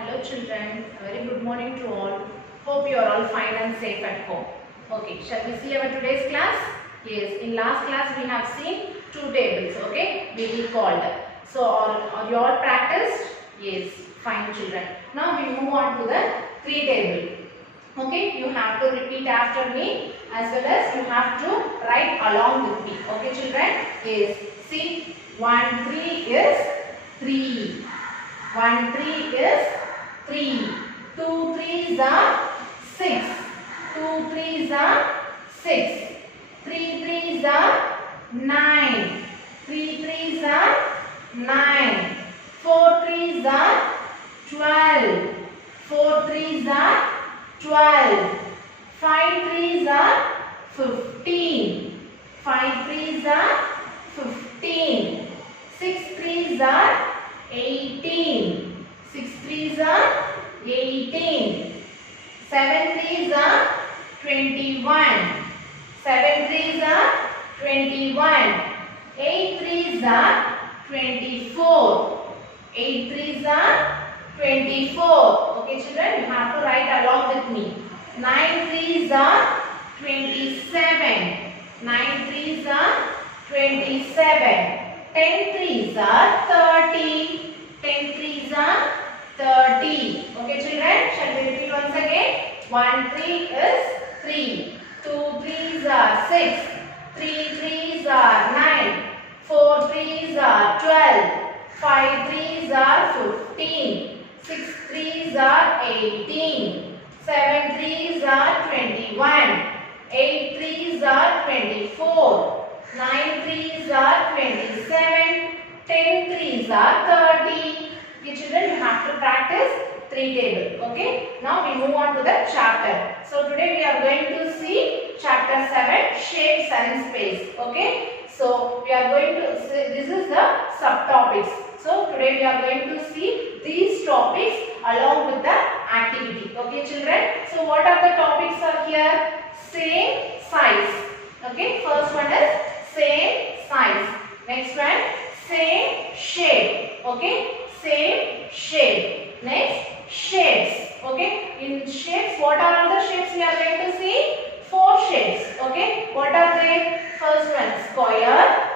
Hello children, a very good morning to all. Hope you are all fine and safe at home. Okay, shall we see our today's class? Yes, in last class we have seen two tables, okay, we recalled. So are you all practiced? Yes, fine children. Now we move on to the three table. Okay, you have to repeat after me as well as you have to write along with me. Okay children? Yes, see 1 3 is 3. 1 3 is 3. 2 3s are 6. 2 3s are 6. 3 3s are 9. 3 3s are 9. 4 3s are 12. 4 3s are 12. 5 3s are 15. 5 3s are 15. 6 3s are 18. 6 3s are 18. 7 3s are 21. 7 3s are 21. 8 3s are 24. 8 3s are 24. Okay children, you have to write along with me. 9 3s are 27. 9 3s are 27. 10 3s are 30. 10 3s are 30. Okay children, shall we repeat once again? 1 3 is 3. 2 3s are 6. 3 3s are 9. 4 3s are 12. 5 3s are 15. 6 3s are 18. 7 3s are 21. 8 3s are 24. 9 3s are 27. 10 3s are 30. Okay children, you have to practice three table. Okay. Now we move on to the chapter. So today we are going to see chapter 7, shapes and space. Okay. So we are going to see, this is the subtopics. So today we are going to see these topics along with the activity. Okay children. So what are the topics are here? Same size. Okay. First one is same size. Next one, same shape. Okay. Same shape. Next, shapes. Okay. In shapes, what are all the shapes we are going to see? 4 shapes. Okay. What are they? First one, square,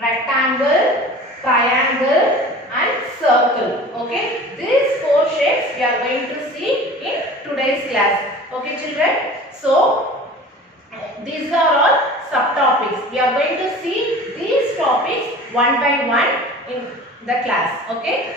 rectangle, triangle and circle. Okay. These 4 shapes we are going to see in today's class. Okay children. So, these are all subtopics. We are going to see these topics one by one in the class. Okay.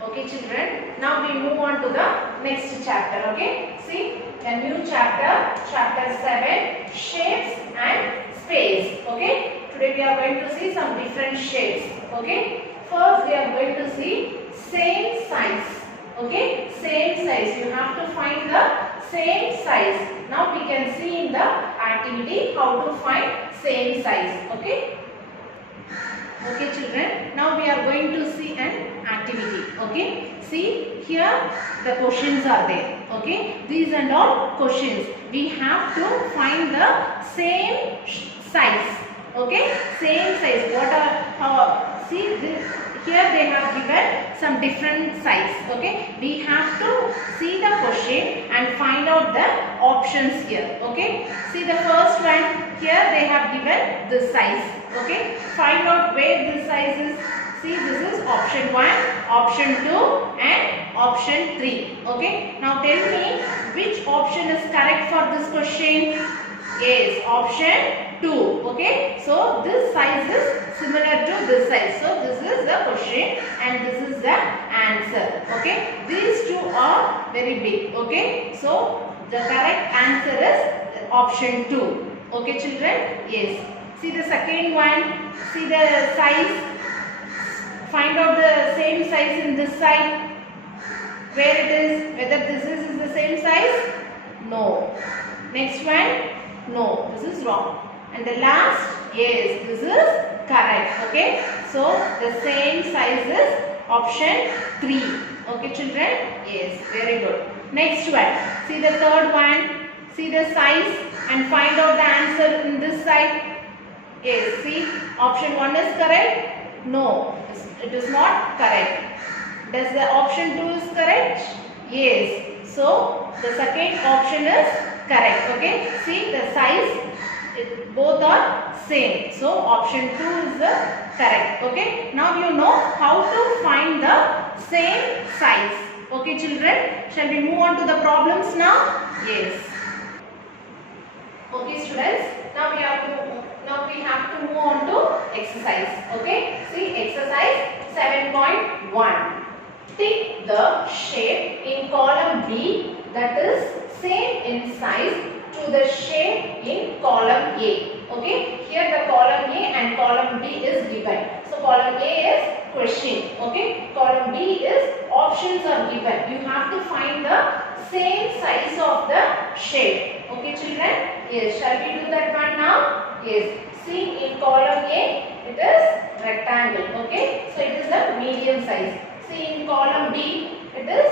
Okay children, now we move on to the next chapter. Okay, see a new chapter, chapter 7, shapes and space. Okay, today we are going to see some different shapes. Okay, first we are going to see same size. Okay, same size, you have to find the same size. Now we can see in the activity how to find same size. Okay. Okay children, now we are going to see an activity. Okay, see here the questions are there. Okay, these and all questions. We have to find the same size. Okay, same size. What are, see this, here they have given some different size. Okay, we have to see the question and find out the options here. Okay, see the first one, here they have given the size. Okay, find out where this size is. See, this is option 1, option 2 and option 3. Okay, now tell me which option is correct for this question. Yes, option 2. Okay, so this size is similar to this size. So this is the question and this is the answer. Okay, these two are very big. Okay, so the correct answer is option 2. Okay children, yes. See the second one, see the size, find out the same size in this side, where it is, whether this is the same size, no. Next one, no, this is wrong. And the last, yes, this is correct. Okay, so the same size is option 3. Okay children, yes, very good. Next one, see the third one, see the size and find out the answer in this side. Yes, see, option 1 is correct? No, it is not correct. Does the option 2 is correct? Yes. So the second option is correct. Okay. See the size, both are same. So option 2 is the correct. Okay. Now you know how to find the same size. Okay, children. Shall we move on to the problems now? Yes. Okay, students. Now we have to move on to exercise. Okay. See exercise 7.1. Take the shape in column B that is same in size to the shape in column A. Okay. Here the column A and column B is given. So column A is question. Okay. Column B is options are given. You have to find the same size of the shape. Okay, children. Yes. Shall we do that one now? Yes. See in column A it is rectangle. Okay. So it is the medium size. See in column B it is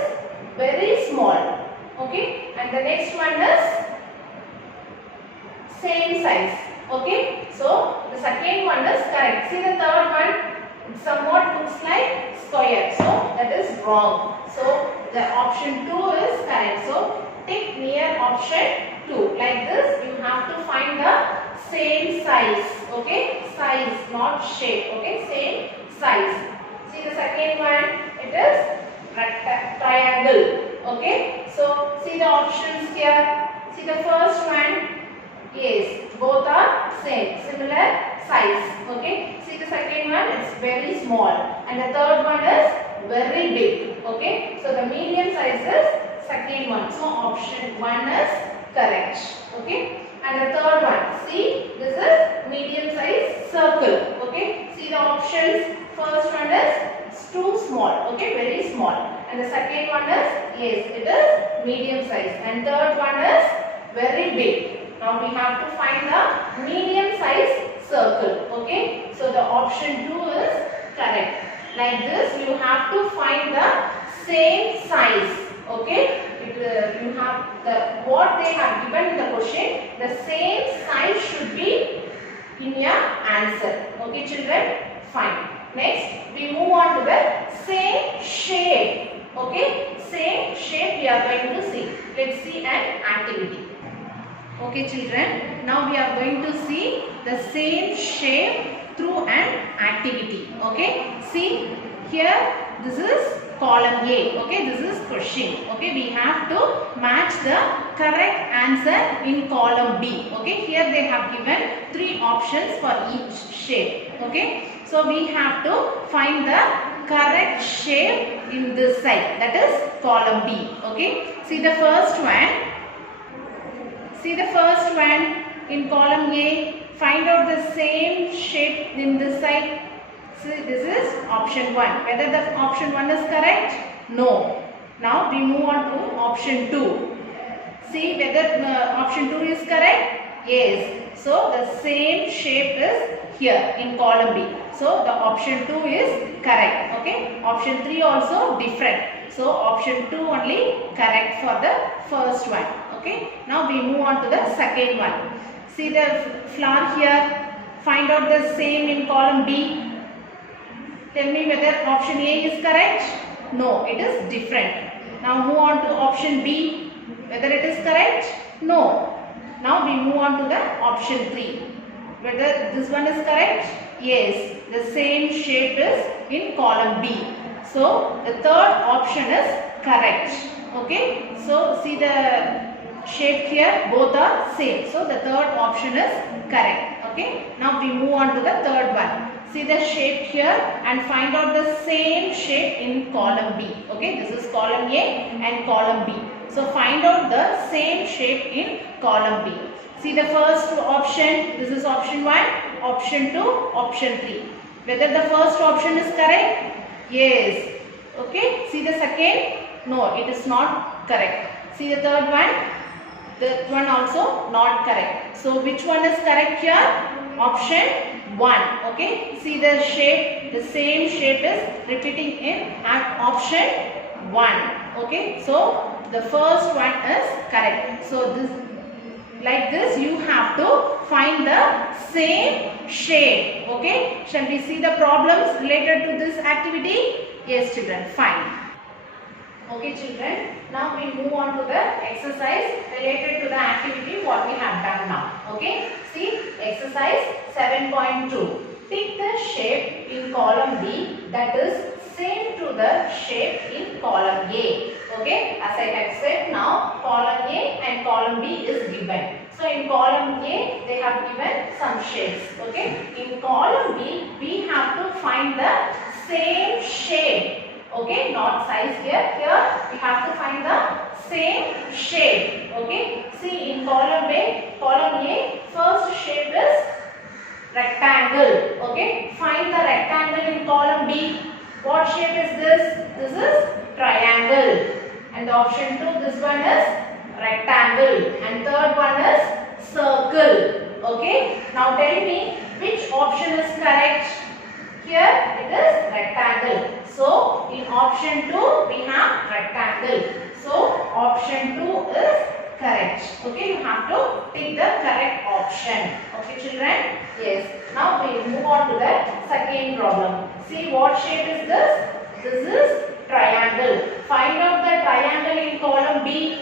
very small. Okay. And the next one is same size. Okay. So the second one is correct. See the third one, it somewhat looks like square. So that is wrong. So the option 2 is correct. So tick near option 2. Like this you have to find the same size. Okay. Size, not shape. Okay. Same size. See the second one, it is triangle. Okay. So see the options here. See the first one. Yes, both are same, similar size. Okay. See the second one, it's very small, and the third one is very big. Okay. So the medium size is second one. So option 1 is correct. Okay. And the third one, see this is medium size circle. Okay. See the options. First one is too small. Okay. Very small. And the second one is yes, it is medium size. And third one is very big. Now we have to find the medium size circle. Okay. So the option 2 is correct. Like this you have to find the same size. Okay. You have the what they have given in the question. The same size should be in your answer. Okay, children. Fine. Next we move on to the same shape. Okay. Same shape we are going to see. Let's see an activity. Okay, children, now we are going to see the same shape through an activity. Okay, see here this is column A. Okay, this is question. Okay, we have to match the correct answer in column B. Okay, here they have given 3 options for each shape. Okay, so we have to find the correct shape in this side, that is column B. Okay, see the first one. See the first one in column A, find out the same shape in this side. See this is option 1. Whether the option 1 is correct? No. Now we move on to option 2. See whether option 2 is correct? Yes. So the same shape is here in column B. So the option 2 is correct. Okay. Option 3 also different. So option 2 only correct for the first one. Okay. Now we move on to the second one. See the flower here. Find out the same in column B. Tell me whether option A is correct. No, it is different. Now move on to option B. Whether it is correct? No. Now we move on to the option 3. Whether this one is correct? Yes. The same shape is in column B. So the third option is correct. Okay. So see the shape here, both are same. So the third option is correct. Okay. Now we move on to the third one. See the shape here and find out the same shape in column B. Okay. This is column A and column B. So find out the same shape in column B. See the first option. This is option 1, option 2, option 3. Whether the first option is correct? Yes. Okay. See the second? No, it is not correct. See the third one? That one also not correct. So which one is correct here? Option 1. Okay. See the shape, the same shape is repeating in option 1. Okay. So the first one is correct. So this, like this you have to find the same shape. Okay. Shall we see the problems related to this activity? Yes, children. Fine. Okay children, now we move on to the exercise related to the activity what we have done now. Okay, see exercise 7.2. Pick the shape in column B that is same to the shape in column A. Okay, as I have said now, column A and column B is given. So in column A they have given some shapes. Okay, in column B we have to find the same shape. Okay, not size here. Here we have to find the same shape. Okay, see in column A, first shape is rectangle. Okay, find the rectangle in column B. What shape is this? This is triangle. And the option 2, this one is rectangle. And third one is circle. Okay, now tell me which option is correct. Here it is rectangle. So in option 2 we have rectangle. So option 2 is correct. Okay, you have to pick the correct option. Okay children? Yes. Now we move on to the second problem. See what shape is this? This is triangle. Find out the triangle in column B.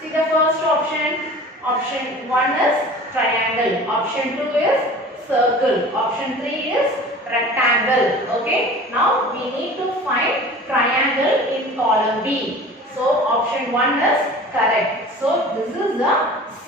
See the first option. Option 1 is triangle. Option 2 is circle. Option 3 is rectangle. Okay, now we need to find triangle in column B. So option 1 is correct. So this is the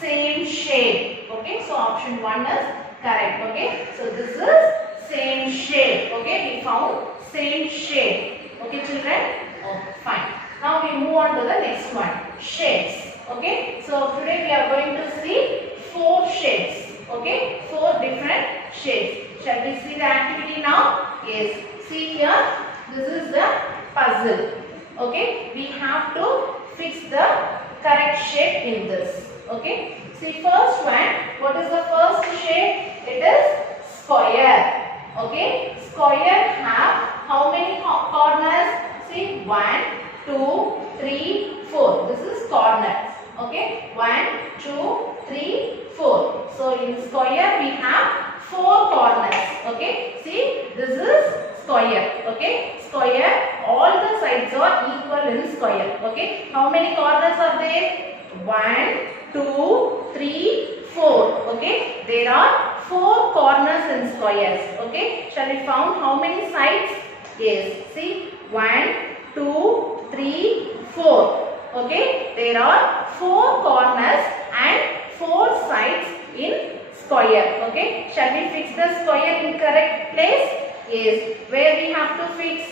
same shape. Okay, so option 1 is correct. Okay, so this is same shape. Okay, we found same shape. Okay children? Oh, fine. Now we move on to the next one, shapes. Okay, so today we are going to see 4 shapes. Okay, 4 different shapes. Shall we see the activity now? Yes. See here, this is the puzzle. Okay, we have to fix the correct shape in this. Okay, see first one, what is the first shape? It is square. Okay, square have how many corners? See 1, 2, 3, 4. This is corners. Okay, 1, 2, 3, 4. So in square we have 4 corners. Okay, see this is square. Okay, square, all the sides are equal in square. Okay, how many corners are there? 1, 2, 3, 4. Okay, there are 4 corners in squares. Okay, shall we found how many sides? Yes, see 1, 2, 3, 4. Okay, there are 4 corners and 4 sides in square. Okay, shall we fix the square in correct place? Yes, where we have to fix?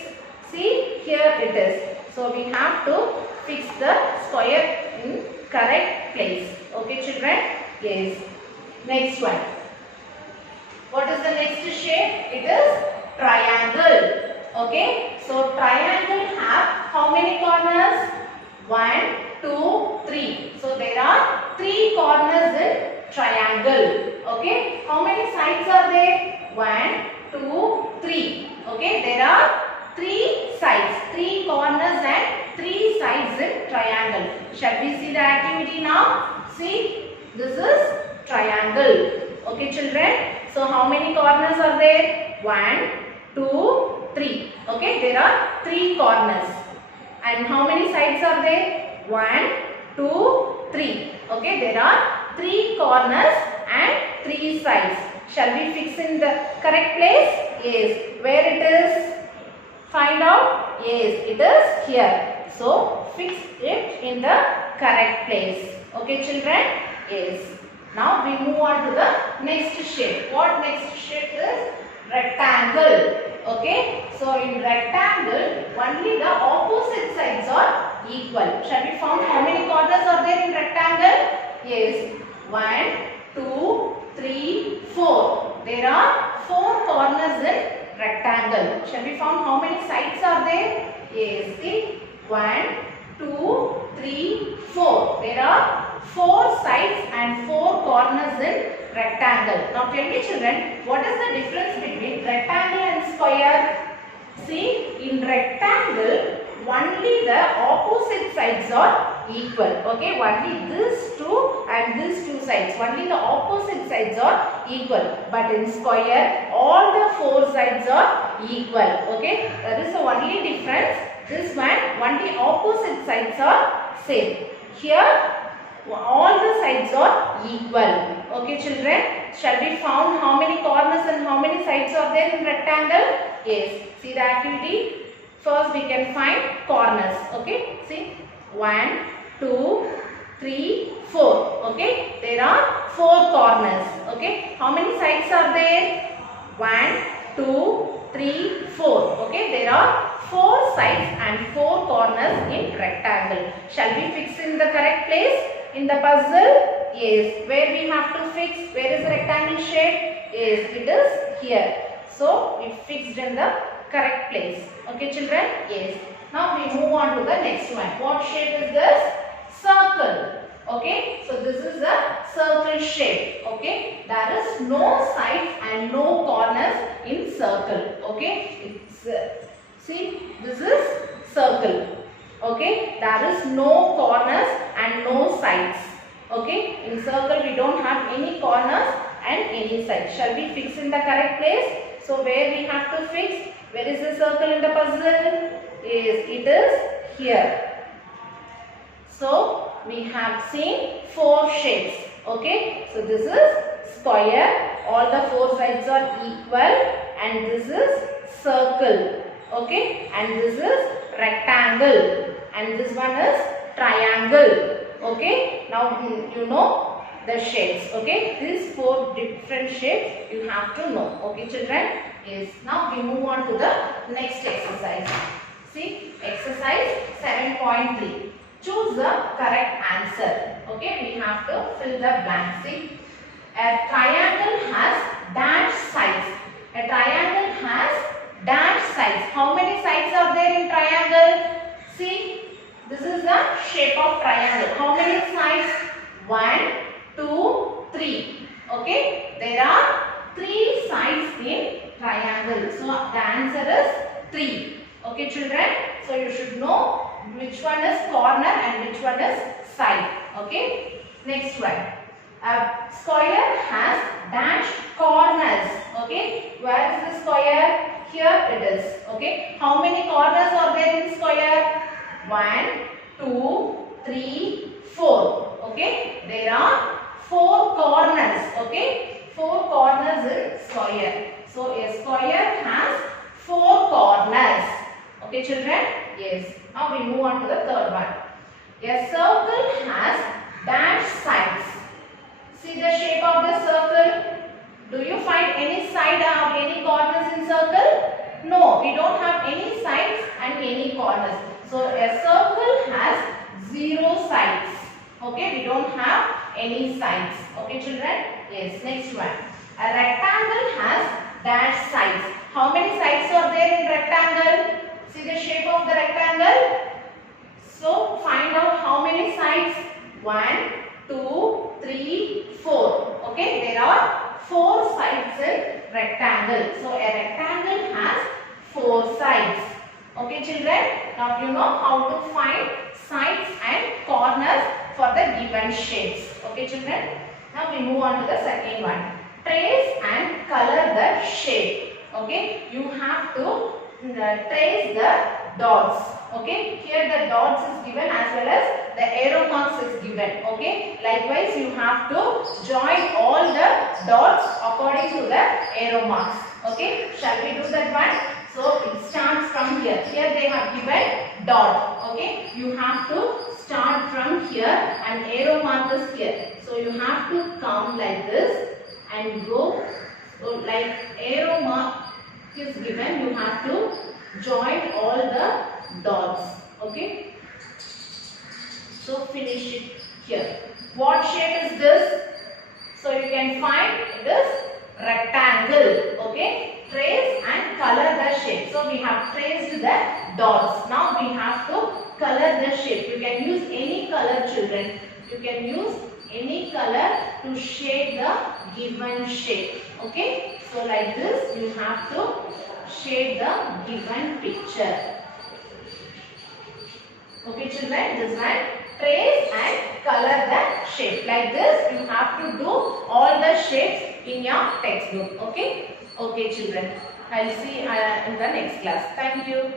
See, here it is. So we have to fix the square in correct place. Okay children? Yes. Next one. What is the next shape? It is triangle. Okay, so triangle have how many corners? 1, 2, 3. So there are 3 corners in triangle. Okay, how many sides are there? 1, 2, 3. Okay, there are 3 sides, 3 corners and 3 sides in triangle. Shall we see the activity now? See, this is triangle. Okay children, so how many corners are there? 1, 2, 3. Okay, there are 3 corners. And how many sides are there? 1, 2, 3. Okay, there are 3 corners and 3 sides. Shall we fix in the correct place? Yes. Where it is? Find out. Yes, it is here. So fix it in the correct place. Okay children? Yes. Now we move on to the next shape. What next shape is? Rectangle. Okay, so in rectangle only the opposite sides are equal. Shall we find how many corners are there in rectangle? Yes, 1, 2, 3, 4. There are 4 corners in rectangle. Shall we find how many sides are there? Yes, see 1, 2, 3, 4. There are 4 sides and 4 corners in rectangle. Now tell me children, what is the difference between rectangle and square? See, in rectangle only the opposite sides are equal. Okay, only these 2 and these 2 sides, only the opposite sides are equal. But in square all the 4 sides are equal. Okay, that is the only difference. This one, only opposite sides are same. Here, all the sides are equal. Okay, children. Shall we found how many corners and how many sides are there in rectangle? Yes. See the activity. First, we can find corners. Okay. See, 1, 2, 3, 4. Okay. There are 4 corners. Okay. How many sides are there? 1, 2, 3, 4. Okay. There are 4 sides and 4 corners in rectangle. Shall we fix in the correct place in the puzzle? Yes. Where we have to fix? Where is the rectangle shape? Yes. It is here. So, we fixed in the correct place. Okay, children? Yes. Now, we move on to the next one. What shape is this? Circle. Okay. So, this is a circle shape. Okay. There is no sides and no corners in circle. Okay. It's see, this is circle. Okay. There is no corners and no sides. Okay. In circle, we don't have any corners and any sides. Shall we fix in the correct place? So, where we have to fix? Where is the circle in the puzzle? Yes, it is here. So, we have seen 4 shapes. Okay. So, this is square. All the 4 sides are equal. And this is circle. Okay. And this is rectangle. And this one is triangle. Okay. Now, you know the shapes. Okay. These 4 different shapes you have to know. Okay, children. Yes. Now, we move on to the next exercise. See, exercise 7.3. Choose the correct answer. Okay, we have to fill the blank. See, a triangle has dash sides. A triangle has dash sides. How many sides are there in triangle? See, this is the shape of triangle. How many sides? 1, 2, 3. Okay, there are 3 sides in triangle. So, the answer is 3. Okay, children. So, you should know which one is corner and which one is side. Okay. Next one. A square has dashed corners. Okay. Where is the square? Here it is. Okay. How many corners are there in square? 1, 2, 3, 4. Okay. There are 4 corners. Okay. 4 corners in square. So, a square has 4 corners. Okay, children? Yes. Now, we move on to the third one. A circle has dash sides. See the shape of the circle? Do you find any side or any corners in circle? No, we don't have any sides and any corners. So, a circle has 0 sides. Okay, we don't have any sides. Okay, children? Yes. Next one. A rectangle has dash sides. How many sides are there in rectangle? See the shape of the rectangle? So, find out how many sides? 1, 2, 3, 4. Okay, there are 4 sides in rectangle. So, a rectangle has 4 sides. Okay, children? Now, you know how to find sides and corners for the given shapes. Okay, children? Now, we move on to the second one. Trace and color the shape. Okay, you have to trace the dots. Okay, here the dots is given as well as the arrow marks is given. Okay, likewise you have to join all the dots according to the arrow marks. Okay, shall we do that one? So it starts from here. Here they have given dot. Okay, you have to start from here and arrow mark is here. So you have to come like this and go. So like arrow mark is given, you have to join all the dots. Okay. So finish it here. What shape is this? So you can find it is rectangle. Okay. Trace and color the shape. So we have traced the dots. Now we have to color the shape. You can use any color, children. You can use any color to shade the given shape. Okay. So like this you have to shade the given picture. Okay, children, this one, trace and color the shape. Like this you have to do all the shapes in your textbook. Okay. Okay, children, I'll see you in the next class. Thank you.